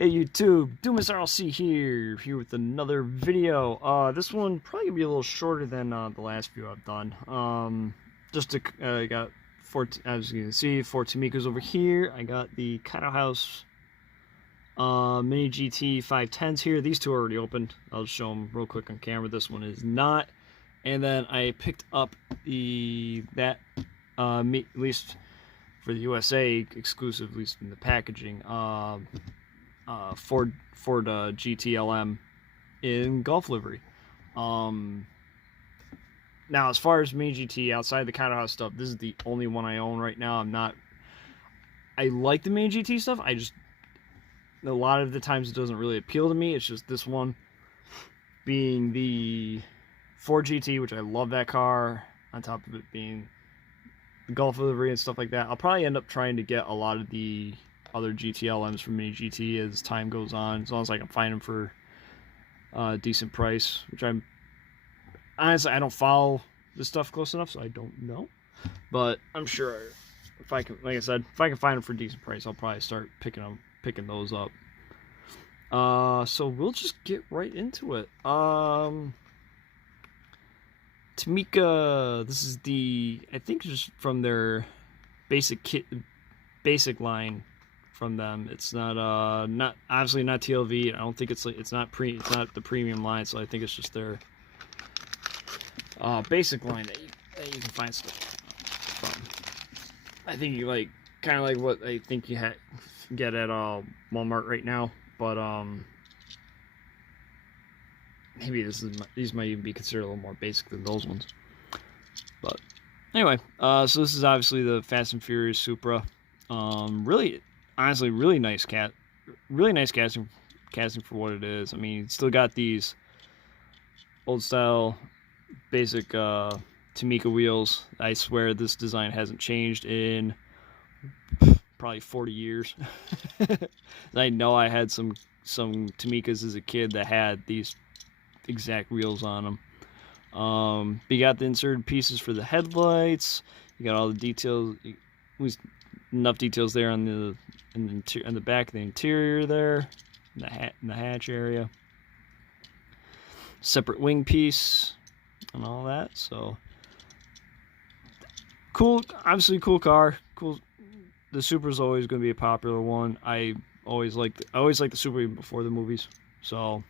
Hey YouTube, DoomsRLC here with another video. This one probably gonna be a little shorter than the last few I've done. Just to got four, as you can see, four Tomicas over here. I got the Kaidohouse Mini GT 510s here. These two are already opened. I'll just show them real quick on camera. This one is not. And then I picked up at least for the USA exclusive, at least in the packaging. Ford GTLM in Gulf livery. Now, as far as Mini GT, outside the Kaidohouse stuff, this is the only one I own right now. I like the Mini GT stuff. A lot of the times it doesn't really appeal to me. It's just this one being the Ford GT, which I love that car, on top of it being the Gulf livery and stuff like that. I'll probably end up trying to get a lot of the other GTLMs from Mini GT as time goes on, as long as I can find them for a decent price, which I'm honestly, I don't follow this stuff close enough, so I don't know, but I'm sure if I can, like I said, if I can find them for a decent price, I'll probably start picking those up. So we'll just get right into it. Tomica, this is I think just from their basic line from them. It's not obviously not TLV. I don't think it's not the premium line, so I think it's just their basic line that you can find stuff from. I think you kind of like what I think you get at Walmart right now, but maybe these might even be considered a little more basic than those ones. But anyway, so this is obviously the Fast and Furious Supra. Honestly, really nice casting for what it is. I mean, it's still got these old style basic Tomica wheels. I swear this design hasn't changed in probably 40 years. I know I had some Tomicas as a kid that had these exact wheels on them. You got the inserted pieces for the headlights. You got all the details, at least enough details there on the back of the interior there, in the hatch area. Separate wing piece and all that. So cool, obviously cool car. Cool. The Supra's always going to be a popular one. I always liked the Supra even before the movies. So,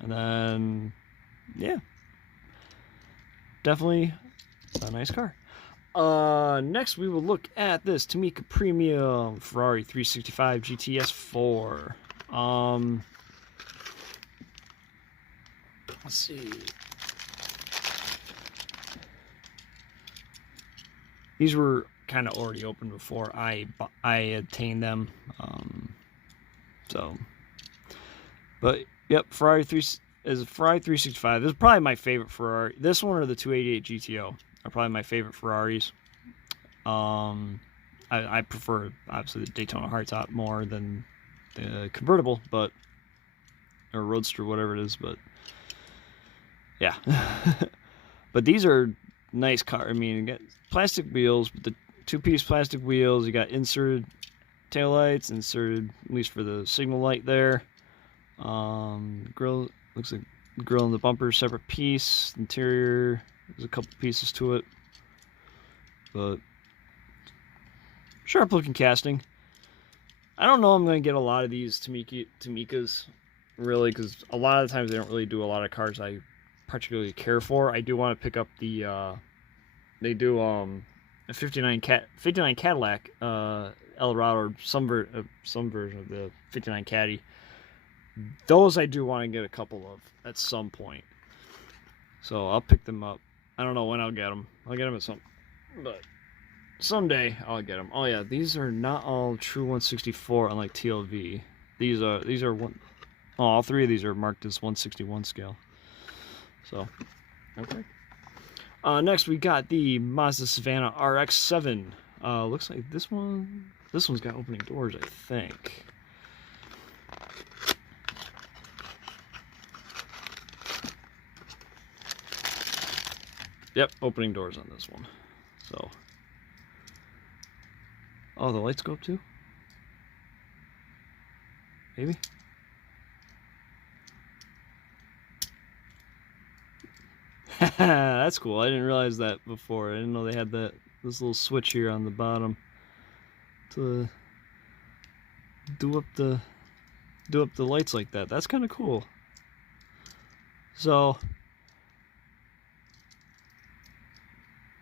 and then yeah, definitely a nice car. Next we will look at this Tomica Premium Ferrari 365 GTS4. Let's see. These were kind of already open before I obtained them. But yep, Ferrari 365. This is probably my favorite Ferrari. This one or the 288 GTO are probably my favorite Ferraris. I prefer obviously the Daytona hardtop more than the convertible, or roadster, whatever it is. But yeah, but these are nice car. I mean, you got plastic wheels, but the two-piece plastic wheels. You got inserted taillights, inserted at least for the signal light there. Grill looks like the grill and the bumper separate piece. Interior, there's a couple pieces to it, but sharp looking casting. I don't know I'm going to get a lot of these Tomicas really, because a lot of the times they don't really do a lot of cars I particularly care for. I do want to pick up the they do a 59 Cadillac Eldorado, or some version of the 59 Caddy. Those I do want to get a couple of at some point, so I'll pick them up. I don't know when I'll get them. I'll get them at but someday I'll get them. Oh yeah, these are not all true 164, unlike TLV. These are all three of these are marked as 161 scale. So okay. Next we got the Mazda Savannah RX-7. Looks like this one's got opening doors, I think. Yep, opening doors on this one. So, oh, the lights go up too? Maybe? That's cool. I didn't realize that before. I didn't know they had this little switch here on the bottom to do up the lights like that. That's kind of cool. So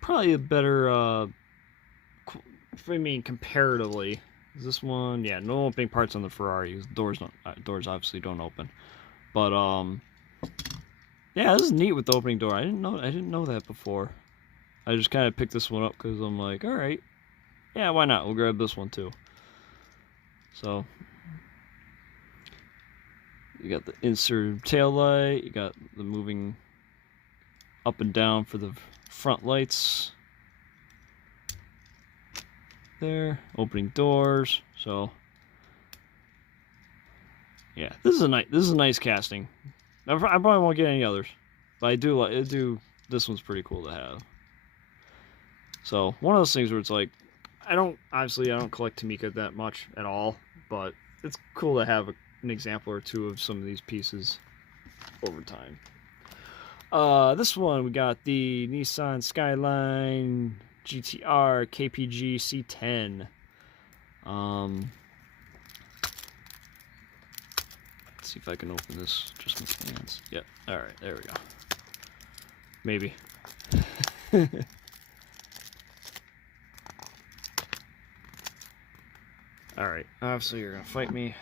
probably a better I mean comparatively, this one, yeah, no opening parts on the Ferrari. Doors obviously don't open. But yeah, this is neat with the opening door. I didn't know that before. I just kind of picked this one up because I'm like, all right, yeah, why not? We'll grab this one too. So you got the insert tail light. You got the moving up and down for the front lights. There, opening doors. So yeah, this is a nice casting. I probably won't get any others, but I do. This one's pretty cool to have. So one of those things where it's like, I don't collect Tomica that much at all, but it's cool to have an example or two of some of these pieces over time. This one we got the Nissan Skyline GTR KPG C10. See if I can open this just with my hands. Yep. All right, there we go. Maybe. All right. Obviously, you're gonna fight me.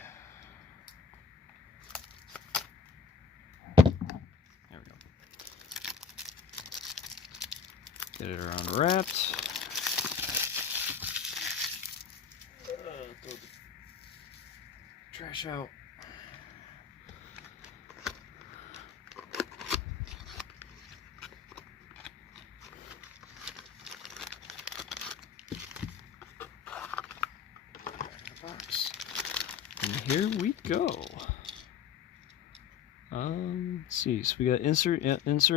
There we go. Get it around wrapped. Throw the trash out. And here we go. Let's see. So we got insert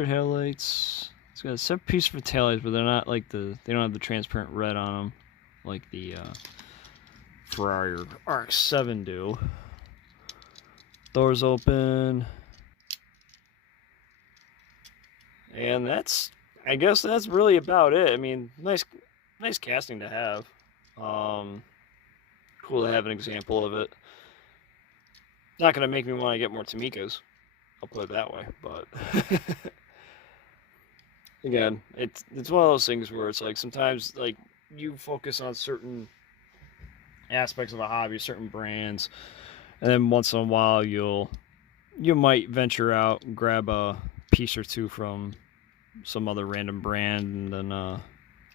headlights. It's got a separate piece for taillights, but they're not like they don't have the transparent red on them like the Ferrari or RX-7 do. Doors open. And I guess that's really about it. I mean, nice casting to have. Cool to have an example of it. Not gonna make me want to get more Tomicas. I'll put it that way. But again, it's one of those things where it's like sometimes like you focus on certain aspects of a hobby, certain brands, and then once in a while you might venture out and grab a piece or two from some other random brand, and then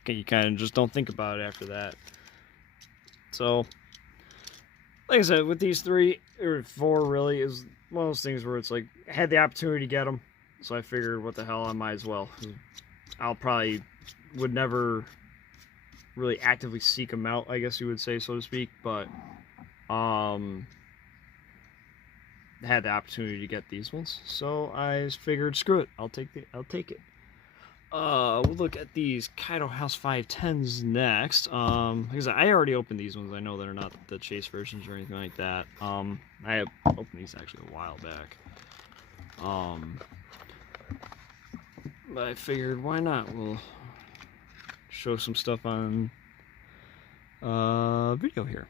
you kind of just don't think about it after that. So, like I said, with these 3 or 4, really is one of those things where it's like I had the opportunity to get them, so I figured, what the hell, I might as well. I'll probably would never really actively seek them out, I guess you would say, so to speak, but had the opportunity to get these ones, so I figured, screw it, I'll take it. We'll look at these Kaidohouse 510s next. Because I already opened these ones. I know they're not the chase versions or anything like that. I have opened these actually a while back. But I figured, why not? We'll show some stuff on video here.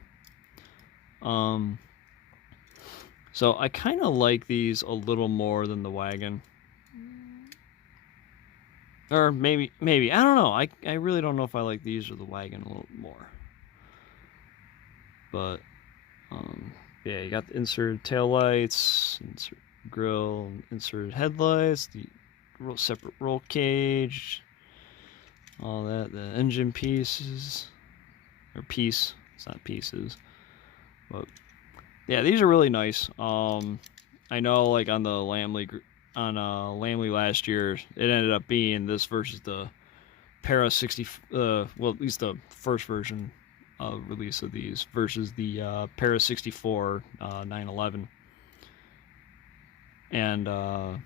So I kind of like these a little more than the wagon. Or maybe, I don't know. I really don't know if I like these or the wagon a little more. But, yeah, you got the inserted taillights, insert grill, inserted headlights, the separate roll cage, all that, the engine pieces, or piece, it's not pieces. But, yeah, these are really nice. I know, like, on the Lamley last year, it ended up being this versus the Para 60, well, at least the first version release of these versus the Para 64 911, and a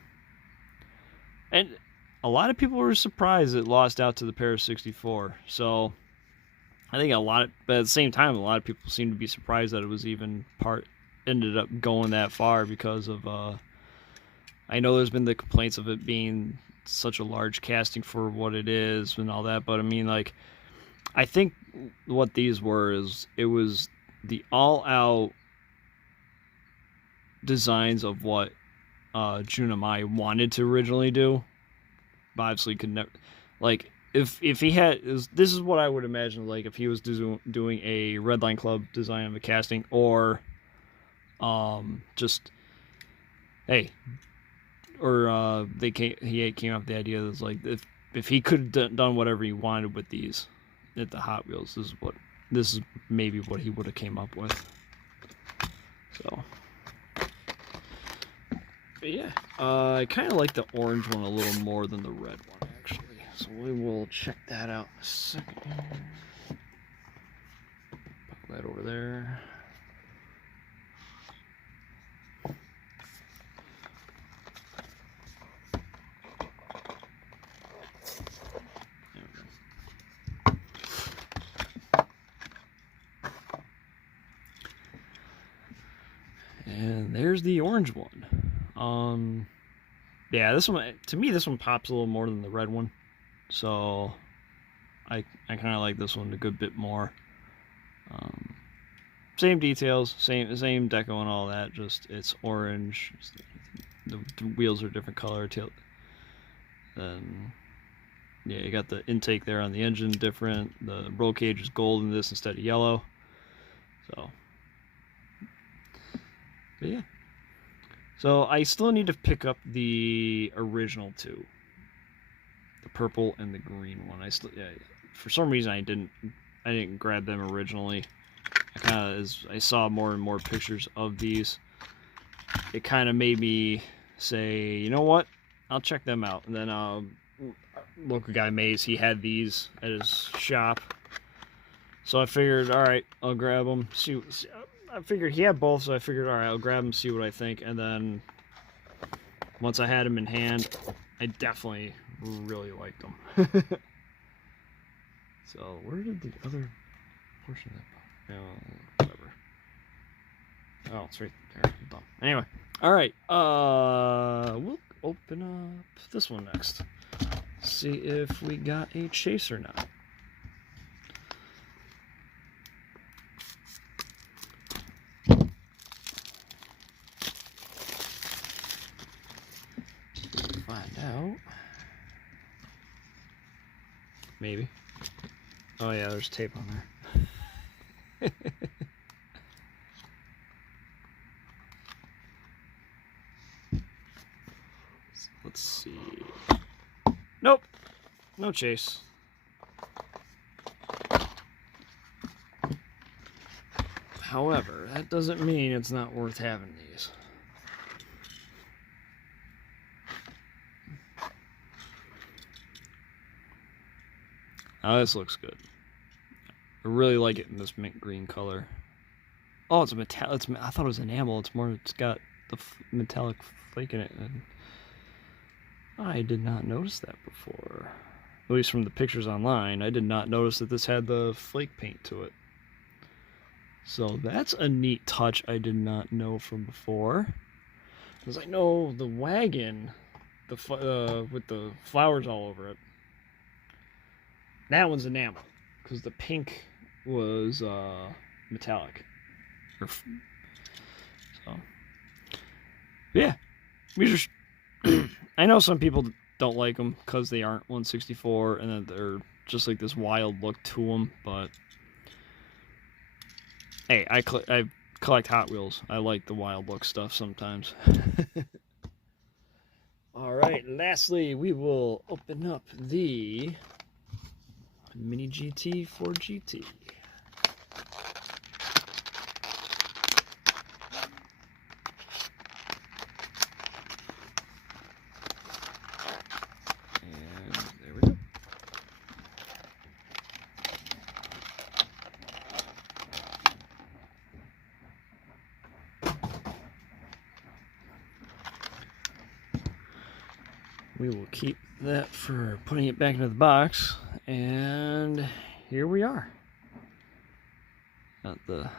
lot of people were surprised it lost out to the Para 64. So I think but at the same time, a lot of people seem to be surprised that it was even part ended up going that far because of I know there's been the complaints of it being such a large casting for what it is and all that, but I mean, like, I think what these were is it was the all-out designs of what Junimai wanted to originally do, but obviously could never, like, if he had, this is what I would imagine, like, if he was doing a Redline Club design of a casting, or just, hey, or he came up with the idea that was like, if he could have done whatever he wanted with these at the Hot Wheels, this is maybe what he would have came up with. So, but yeah, I kind of like the orange one a little more than the red one, actually. So we will check that out in a second. Put that over there. And there's the orange one. Yeah, this one, to me, this one pops a little more than the red one. So I kind of like this one a good bit more. Same details, same deco and all that, just it's orange. The wheels are different color. Yeah, you got the intake there on the engine different. The roll cage is gold in this instead of yellow. So, but yeah. So I still need to pick up the original two, the purple and the green one. For some reason I didn't grab them originally. I saw more and more pictures of these. It kind of made me say, you know what? I'll check them out. And then local guy Maze, he had these at his shop. So I figured, all right, I'll grab them. I figured he had both, so I figured, all right, I'll grab them, see what I think. And then once I had them in hand, I definitely really liked them. So where did the other portion of that go? Whatever. Oh, it's right there. Anyway, all right. We'll open up this one next. See if we got a chase or not. Find out. Maybe. Oh yeah, there's tape on there. Let's see. Nope. No chase. However, that doesn't mean it's not worth having these. Now this looks good. I really like it in this mint green color. Oh, it's a metallic. I thought it was enamel. It's got the metallic flake in it. And I did not notice that before. At least from the pictures online, I did not notice that this had the flake paint to it. So that's a neat touch I did not know from before. Because I know the wagon, with the flowers all over it, that one's enamel. Because the pink was metallic. So, yeah. These are I know some people don't like them because they aren't 164 and then they're just like this wild look to them, but hey, I collect Hot Wheels. I like the wild look stuff sometimes. Alright, lastly, we will open up the Mini GT for GT. We will keep that for putting it back into the box, and here we are. Got the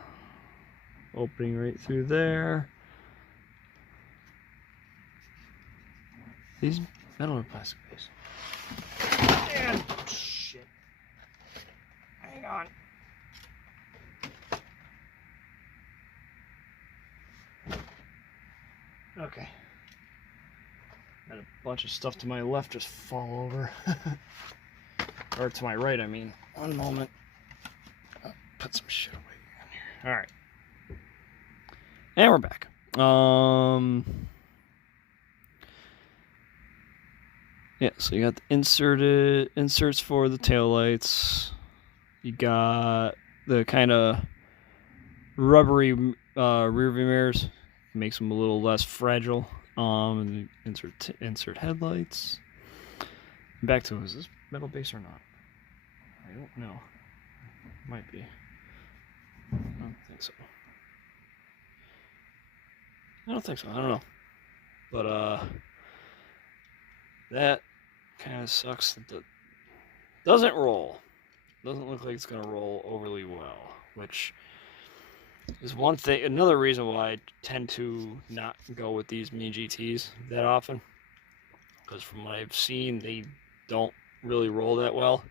opening right through there. These metal or plastic base? And shit. Hang on. Okay. Got a bunch of stuff to my left just fall over. Or to my right, I mean. One moment. I'll put some shit away in here. Alright. And we're back. Yeah, so you got the inserts for the taillights. You got the kind of rubbery rear view mirrors. Makes them a little less fragile. And insert headlights. Back to, is this metal base or not? I don't know. Might be. I don't think so. I don't think so. I don't know. But that kind of sucks that it doesn't roll. Doesn't look like it's gonna roll overly well, which is one thing. Another reason why I tend to not go with these Mini GTs that often, because from what I've seen, they don't really roll that well.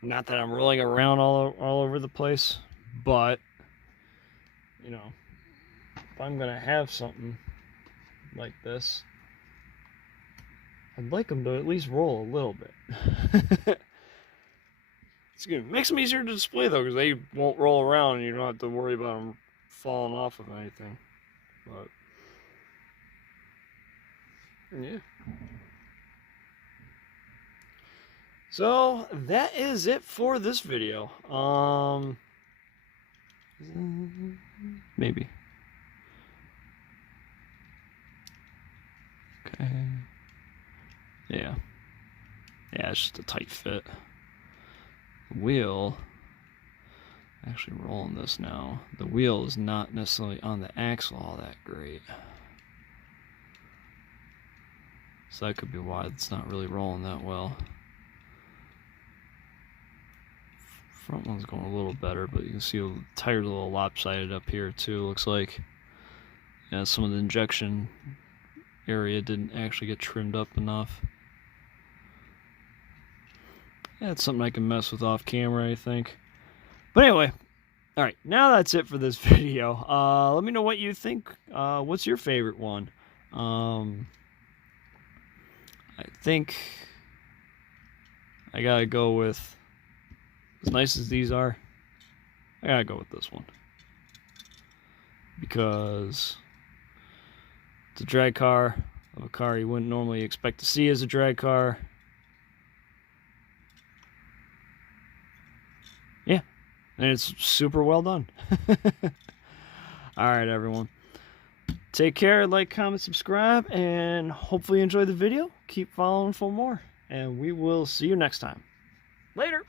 Not that I'm rolling around all over the place, but you know, if I'm gonna have something like this, I'd like them to at least roll a little bit. It makes them easier to display though, because they won't roll around and you don't have to worry about them falling off of anything. But yeah. So that is it for this video. Maybe. Okay. Yeah. Yeah, it's just a tight fit. The wheel, actually rolling this now, the wheel is not necessarily on the axle all that great. So that could be why it's not really rolling that well. Front one's going a little better, but you can see the tire's a little lopsided up here too, looks like. Yeah, some of the injection area didn't actually get trimmed up enough. Yeah, it's something I can mess with off camera, I think. But anyway, alright, now that's it for this video. Let me know what you think. What's your favorite one? I think I gotta go with, as nice as these are, I gotta go with this one. Because it's a drag car of a car you wouldn't normally expect to see as a drag car. Yeah, and it's super well done. Alright, everyone. Take care, like, comment, subscribe, and hopefully enjoy the video. Keep following for more, and we will see you next time. Later!